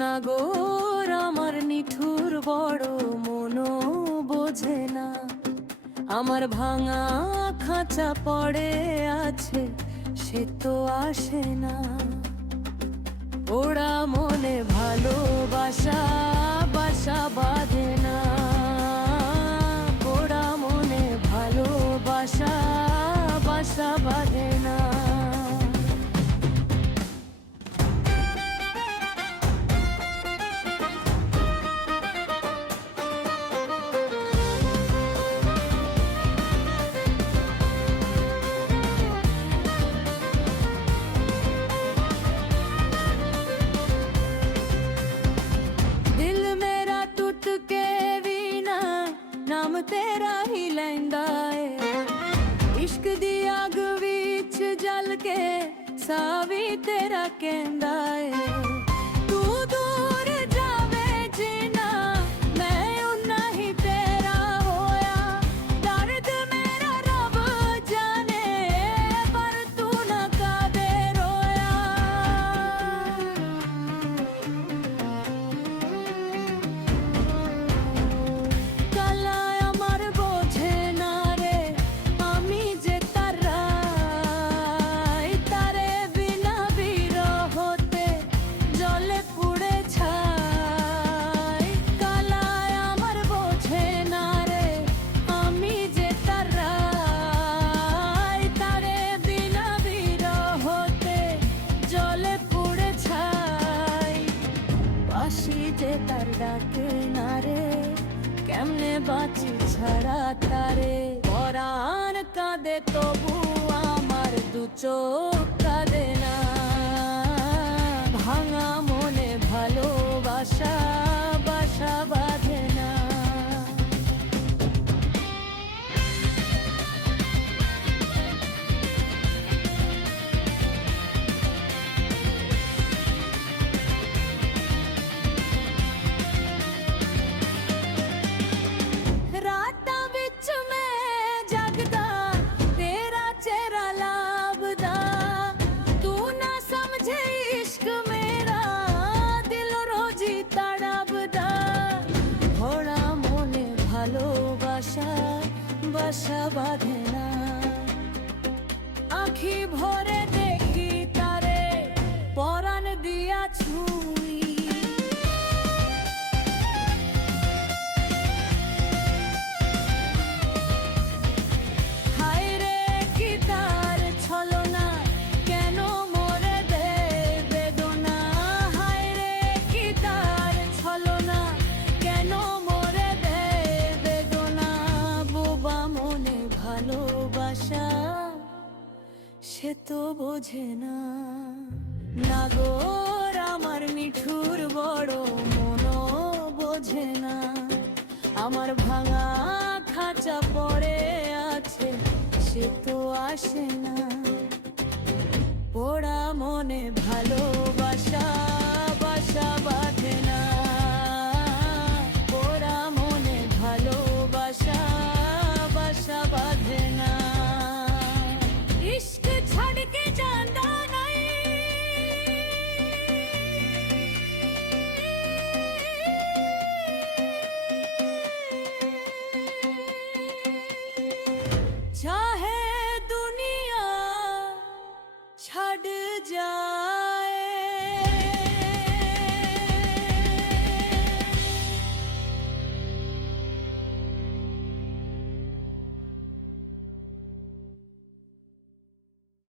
নাগর আমার নিঠুর বড় মনো বোঝে না, আমার ভাঙা খাঁচা পড়ে আছে সে তো আসে না। ওরা মনে ভালোবাসা বাসা বাঁধে না, ওরা মনে ভালোবাসা বাসা বাঁধে না। नाम तेरा ही लैंदा है, इश्क दी अग विच जल के सावी तेरा कहंदा है। तू दूर जावे जिना मैं उन्ना ही तेरा होया, दर्द मेरा रब जाने पर तू ना कदे रोया। তার ডাকে না রে কেমনে বাঁচি ছাড়া তারে, পরাণ কাঁদে তবু আমার দু চোখ কাঁদে না। ভাঙা মনে ভালোবাসা বাসা বাঁধে না। ভালোবাসা বাসা বাঁধে না, আখি ভরে দেখি তারে পরাণ দিয়া ছুঁই। হায় রে কি তার ছলনা কেন মোরে দে বেদনা, হায় রে কি তার ছলনা কেন মোরে দে বেদনা। বোবা মনে ভালোবাসা সে তো বোঝে না, নাগর আমার নিঠুর বড় মনো বোঝে না, আমার ভাঙা খাঁচা পড়ে আছে সে তো আসে না। পোড়া মনে ভালো